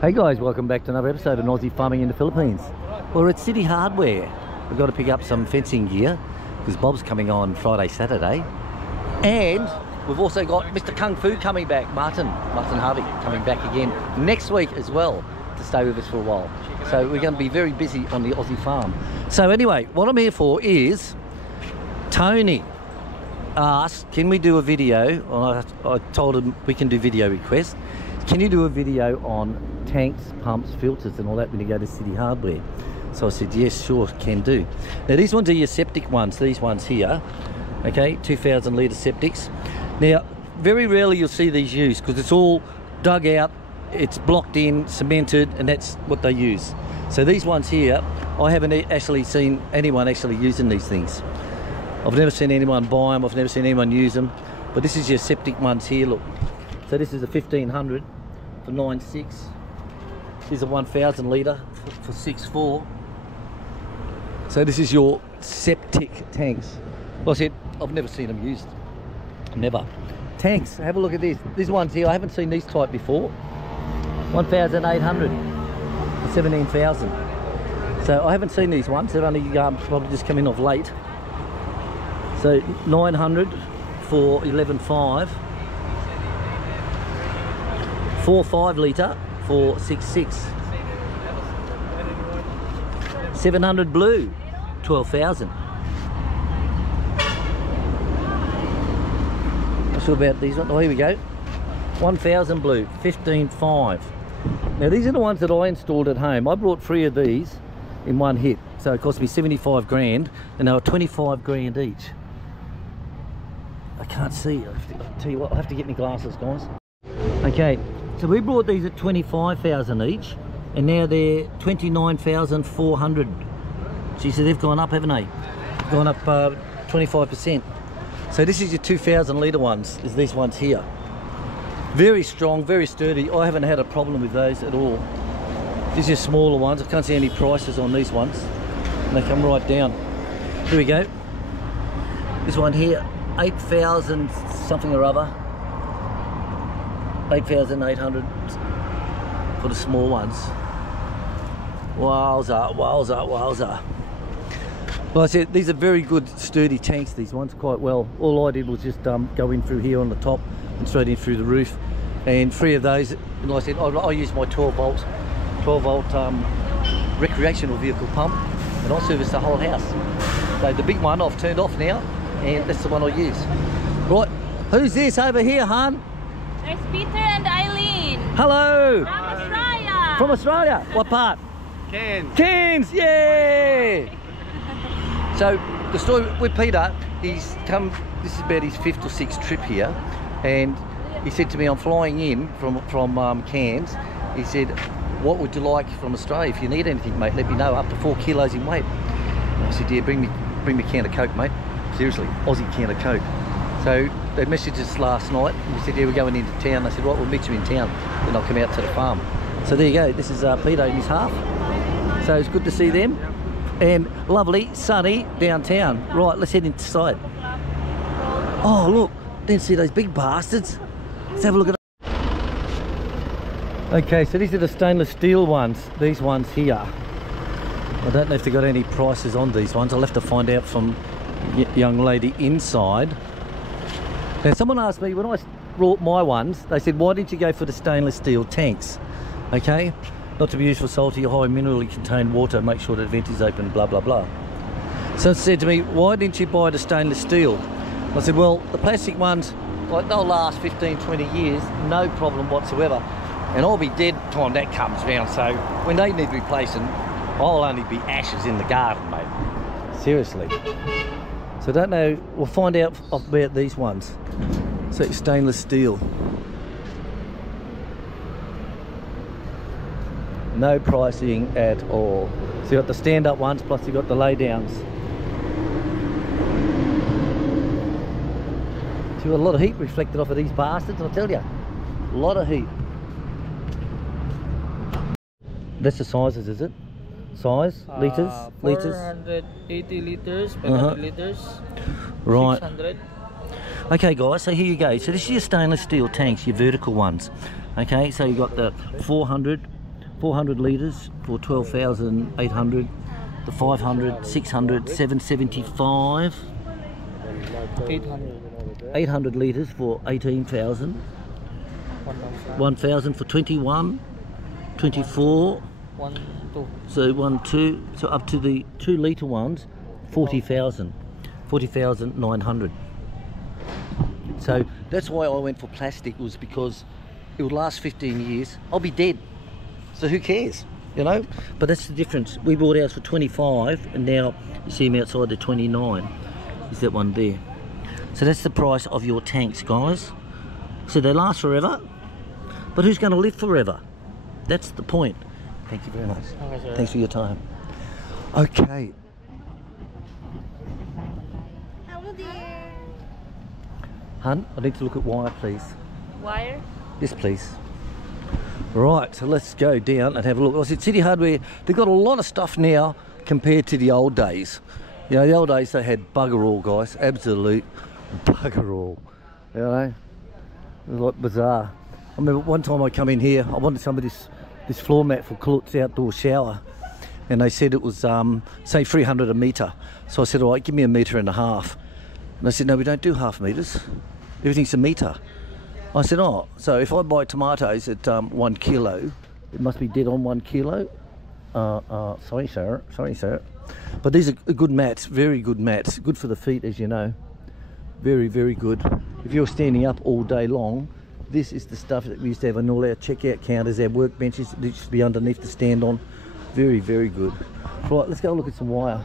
Hey guys, welcome back to another episode of Aussie Farming in the Philippines. We're at Citi Hardware. We've got to pick up some fencing gear because Bob's coming on Friday, Saturday. And we've also got Mr. Kung Fu coming back, Martin Harvey coming back again next week as well to stay with us for a while. So we're going to be very busy on the Aussie farm. So anyway, what I'm here for is Tony asked, can we do a video? Well, I told him we can do video requests. Can you do a video on tanks, pumps, filters and all that when you go to Citi Hardware? So I said, yes, sure, can do. Now these ones are your septic ones, these ones here. Okay, 2,000 litre septics. Now, very rarely you'll see these used because it's all dug out, it's blocked in, cemented, and that's what they use. So these ones here, I haven't actually seen anyone actually using these things. I've never seen anyone buy them, I've never seen anyone use them. But this is your septic ones here, look. So this is a 1,500 for 9.6. This is a 1,000 litre for 6.4. So this is your septic tanks. Like I said, I've never seen them used. Never. Tanks, have a look at this. These ones here, I haven't seen these type before. 1,800 for 17,000. So I haven't seen these ones. They've only probably just come in off late. So 900 for 11.5. 4.5 litre for 6.6. 700 blue, 12,000. Not sure about these ones. Oh, here we go. 1,000 blue, 15.5. Now these are the ones that I installed at home. I brought 3 of these in one hit, so it cost me 75 grand, and they were 25 grand each. I can't see. I'll tell you what, I'll have to get my glasses, guys. Okay, so we brought these at 25,000 each, and now they're 29,400. She said they've gone up, haven't they? Gone up 25%. So this is your 2,000 litre ones, is these ones here. Very strong, very sturdy. I haven't had a problem with those at all. These are smaller ones. I can't see any prices on these ones. And they come right down. Here we go. This one here, 8,000 something or other. 8,800 for the small ones. Wowza, wowza, wowza. Well, I said these are very good sturdy tanks, these ones, quite well. All I did was just go in through here on the top and straight in through the roof. And 3 of those, and like I said, I use my 12 volt recreational vehicle pump, and I service the whole house. So the big one I've turned off now, and that's the one I use. Right, who's this over here, hon? There's Peter and Eileen. Hello. From Australia. From Australia? What part? Cairns. Cairns, yay! So the story with Peter, he's come, this is about his 5th or 6th trip here, and he said to me, I'm flying in from Cairns. He said, what would you like from Australia? If you need anything, mate, let me know, up to 4 kilos in weight. And I said, yeah, bring me a can of Coke, mate. Seriously, Aussie can of Coke. So they messaged us last night, and we said, yeah, we're going into town. They said, right, we'll meet you in town, then I'll come out to the farm. So there you go, this is Peter and his half. So it's good to see them. And lovely, sunny, downtown. Right, let's head inside. Oh, look, didn't see those big bastards. Let's have a look at them. Okay, so these are the stainless steel ones, these ones here. I don't know if they've got any prices on these ones. I'll have to find out from young lady inside. Now, someone asked me, when I brought my ones, they said, why didn't you go for the stainless steel tanks? Okay, not to be used for salty or high minerally contained water, make sure the vent is open, blah, blah, blah. So it said to me, why didn't you buy the stainless steel? I said, well, the plastic ones, like, they'll last 15, 20 years, no problem whatsoever. And I'll be dead time that comes round, so when they need replacing, I'll only be ashes in the garden, mate. Seriously. So I don't know, we'll find out about these ones. So it's stainless steel. No pricing at all. So you got the stand-up ones, plus you got the lay-downs. So you got a lot of heat reflected off of these bastards, I'll tell you. A lot of heat. That's the sizes, is it? Size, litres? 480 litres, 500 litres, right. 600. Okay guys, so here you go. So this is your stainless steel tanks, your vertical ones. Okay, so you got the 400, 400 litres for 12,800. The 500, 600, 775. 800. 800 litres for 18,000. 1,000 for 21, 24. 1, 2. So 1, 2. So up to the 2 litre ones, 40,000. 40,900. So that's why I went for plastic, was because it would last 15 years. I'll be dead. So who cares? You know? But that's the difference. We bought ours for 25 and now you see them outside the 29. Is that one there? So that's the price of your tanks, guys. So they last forever. But who's going to live forever? That's the point. Thank you very much. Okay, sir. Thanks for your time. Okay. Hello, dear. Hun, I need to look at wire, please. Wire? Yes, please. Right, so let's go down and have a look. I said City Hardware, they've got a lot of stuff now compared to the old days. You know, the old days they had bugger all, guys. Absolute bugger all. You know? It was like bizarre. I remember one time I come in here, I wanted some of this floor mat for Klut's outdoor shower. And they said it was, say, 300 a metre. So I said, all right, give me 1.5 metres. And they said, no, we don't do half metres. Everything's a metre. I said, oh, so if I buy tomatoes at 1 kilo, it must be dead on 1 kilo. Sorry, sir. But these are good mats, very good mats. Good for the feet, as you know. Very, very good. If you're standing up all day long, this is the stuff that we used to have on all our checkout counters, our workbenches. It used to be underneath to stand on. Very, very good. Right, let's go look at some wire.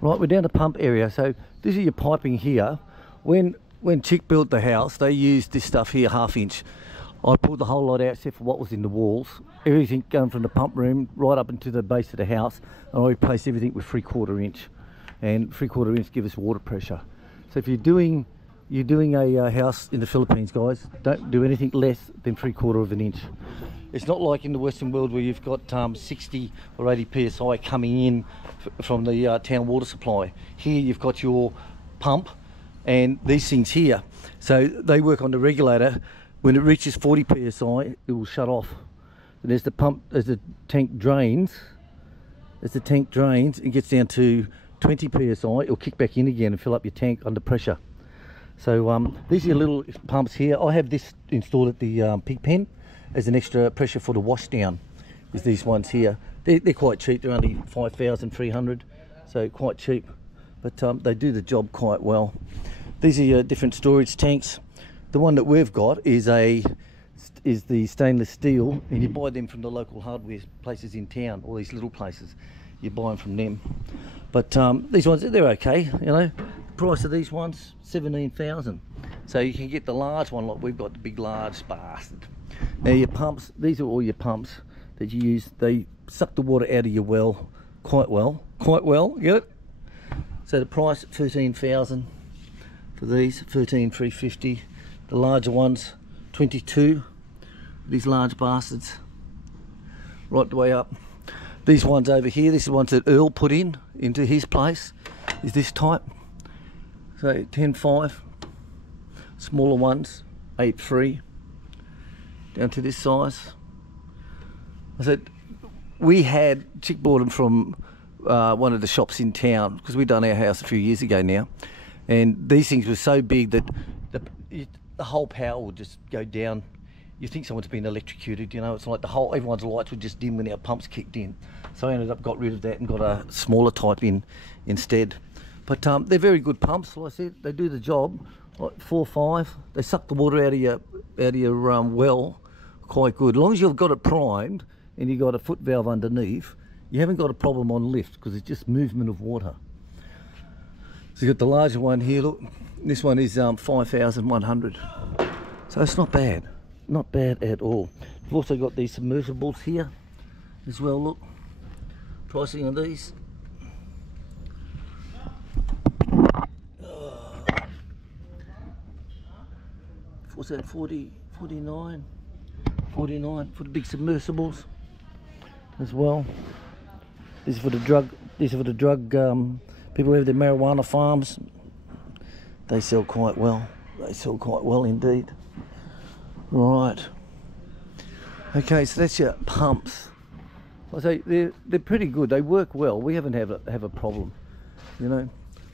Right, we're down the pump area. So this is your piping here. When Chick built the house, they used this stuff here, 1/2 inch. I pulled the whole lot out except for what was in the walls. Everything going from the pump room right up into the base of the house, and I replaced everything with 3/4 inch. And 3/4 inch give us water pressure. So if you're doing a house in the Philippines, guys, don't do anything less than 3/4 inch. It's not like in the Western world where you've got 60 or 80 psi coming in from the town water supply. Here you've got your pump and these things here. So they work on the regulator. When it reaches 40 psi, it will shut off. And as the pump, as the tank drains, it gets down to 20 psi, it'll kick back in again and fill up your tank under pressure. So these are your little pumps here. I have this installed at the pig pen as an extra pressure for the wash down. Is these ones here. They're quite cheap. They're only 5,300, so quite cheap. But they do the job quite well. These are your different storage tanks. The one that we've got is the stainless steel, and you buy them from the local hardware places in town, all these little places. You buy them from them. But these ones, they're okay, you know. The price of these ones, 17,000. So you can get the large one, like we've got the big large bastard. Now your pumps, these are all your pumps that you use. They suck the water out of your well quite well, get it? So the price, 13,000 for these, 13,350. The larger ones, 22. These large bastards, right the way up. These ones over here, these are the ones that Earl put into his place, is this type. So 10.5. Smaller ones, 8.3. Down to this size. I said, we had Chick bought them from one of the shops in town, because we'd done our house a few years ago now, and these things were so big that the whole power would just go down. You think someone's been electrocuted, you know. It's like everyone's lights would just dim when our pumps kicked in. So I ended up got rid of that and got a smaller type in instead. But they're very good pumps. Like I said, they do the job. Like 4 or 5. They suck the water out of your well quite good. As long as you've got it primed and you've got a foot valve underneath, you haven't got a problem on lift, because it's just movement of water. So you've got the larger one here. Look, this one is 5,100. So it's not bad. Not bad at all. We've also got these submersibles here as well. Look, pricing on these. What's that? 49 for the big submersibles as well. These are for the drug. People who have their marijuana farms. They sell quite well. They sell quite well indeed. Right. Okay, so that's your pumps. I say they're pretty good. They work well. We haven't have a problem. You know,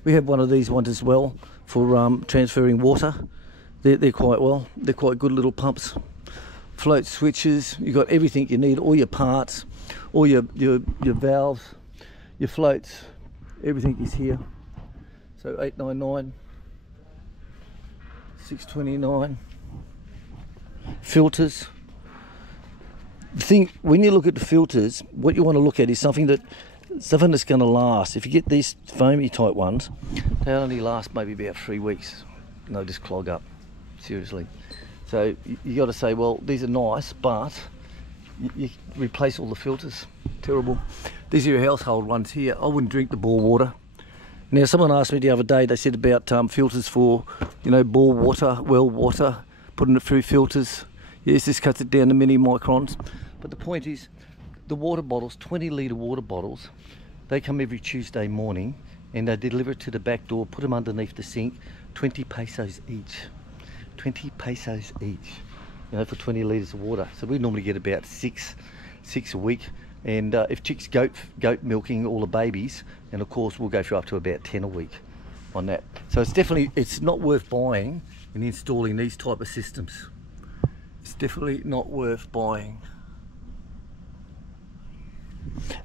we have one of these ones as well for transferring water. They're quite well. They're quite good little pumps. Float switches. You've got everything you need. All your parts, all your valves, your floats. Everything is here. So 899, 629. Filters. The thing, when you look at the filters, what you want to look at is something that's going to last. If you get these foamy type ones, they only last maybe about 3 weeks. They'll just clog up, seriously. So you got to say, well, these are nice, but you replace all the filters. Terrible. These are your household ones here. I wouldn't drink the bore water. Now, someone asked me the other day, they said about filters for, you know, bore water, well water, putting it through filters. Yes, this cuts it down to mini microns. But the point is, the water bottles, 20-litre water bottles, they come every Tuesday morning and they deliver it to the back door, put them underneath the sink, 20 pesos each. 20 pesos each, you know, for 20 litres of water. So we normally get about six a week. And if chicks goat milking all the babies, and of course we'll go for up to about 10 a week on that. So it's not worth buying and installing these type of systems. It's definitely not worth buying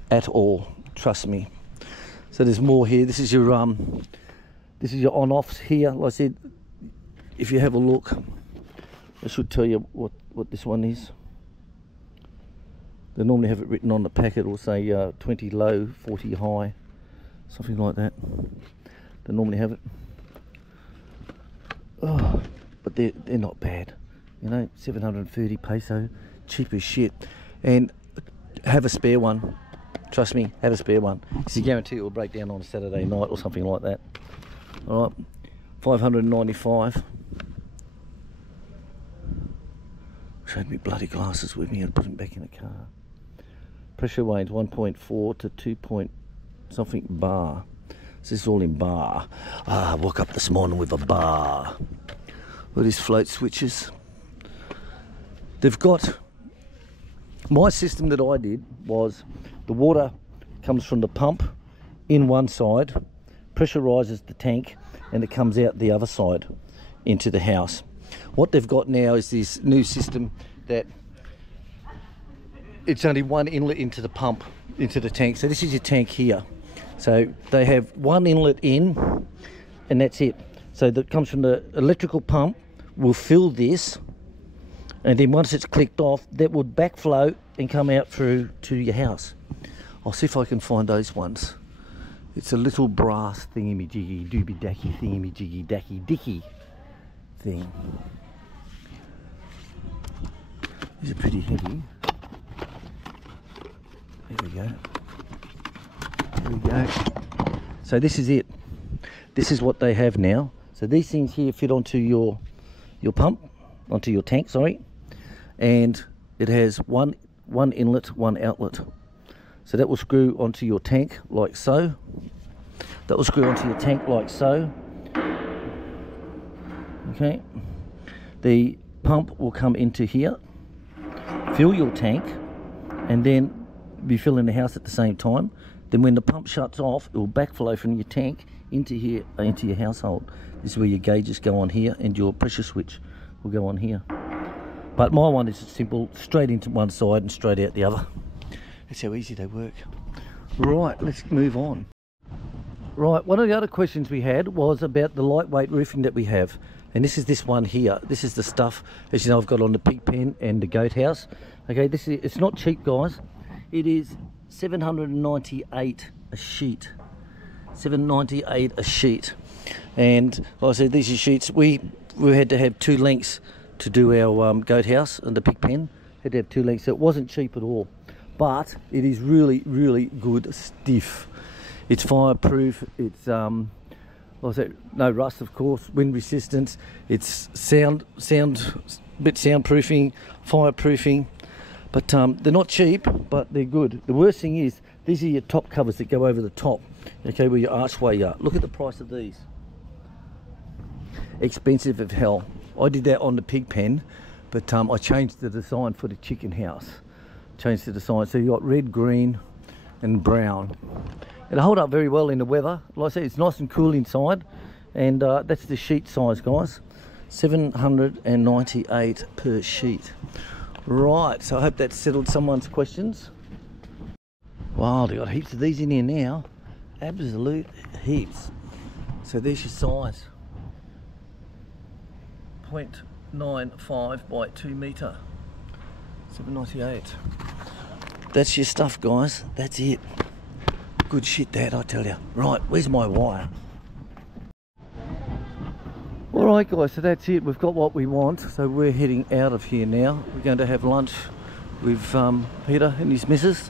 at all, trust me. So there's more here. This is your on-offs here. Like I said, if you have a look, I should tell you what this one is. They normally have it written on the packet. It'll say 20 low, 40 high, something like that. They normally have it. Oh, but they're not bad. You know, 730 peso, cheap as shit. And have a spare one. Trust me, have a spare one. Because you guarantee it will break down on a Saturday night or something like that. All right, 595. Showed me bloody glasses with me and put them back in the car. Pressure range 1.4 to 2 point something bar. This is all in bar. I woke up this morning with a bar. What is float switches? They've got, my system that I did was the water comes from the pump in one side, pressurises the tank, and it comes out the other side into the house. What they've got now is this new system that it's only one inlet into the pump, into the tank. So this is your tank here. So they have one inlet in and that's it. So that comes from the electrical pump, will fill this, and then once it's clicked off, that would backflow and come out through to your house. I'll see if I can find those ones. It's a little brass thingy-majiggy, dooby-dacky, thingy-majiggy, dacky-dicky thing. These are pretty heavy. There we go. There we go. So this is it. This is what they have now. So these things here fit onto your pump, onto your tank, sorry. And it has one inlet, one outlet. So that will screw onto your tank like so. That will screw onto your tank like so. Okay. The pump will come into here, fill your tank, and then be filling the house at the same time. Then when the pump shuts off, it will backflow from your tank into here, into your household. This is where your gauges go on here and your pressure switch will go on here. But my one is simple, straight into one side and straight out the other. That's how easy they work. Right, let's move on. Right, one of the other questions we had was about the lightweight roofing that we have. And this is this one here. This is the stuff, as you know, I've got on the pig pen and the goat house. Okay, it's not cheap, guys. It is 798 a sheet. 798 a sheet. And like I said, these are sheets. We had to have 2 lengths to do our goat house and the pig pen. Had to have 2 lengths, so it wasn't cheap at all. But it is really, really good stiff. It's fireproof. It's like I said, no rust, of course. Wind resistance. It's soundproofing, fireproofing. But they're not cheap, but they're good. The worst thing is, these are your top covers that go over the top, okay, where your archway are. Look at the price of these. Expensive as hell. I did that on the pig pen, But I changed the design for the chicken house. Changed the design. So you got red, green and brown. It'll hold up very well in the weather. Like I say, it's nice and cool inside. And that's the sheet size, guys. 798 per sheet. Right, so I hope that settled someone's questions. Wow, they've got heaps of these in here now. Absolute heaps. So there's your size. 0.95 by 2 metre. 798. That's your stuff, guys. That's it. Good shit, that, I tell you. Right, where's my wire? Alright guys, so that's it. We've got what we want. So we're heading out of here now. We're going to have lunch with Peter and his missus.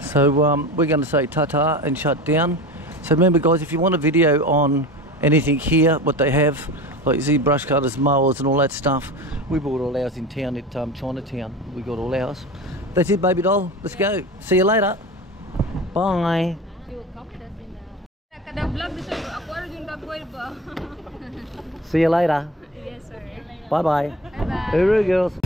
So we're going to say ta-ta and shut down. So remember guys, if you want a video on anything here, what they have, like you see brush cutters, mowers and all that stuff, we bought all ours in town at Chinatown. We got all ours. That's it, baby doll. Let's go. See you later. Bye. See you later. Yes, sir. Bye bye. Bye-bye. Hooroo girls.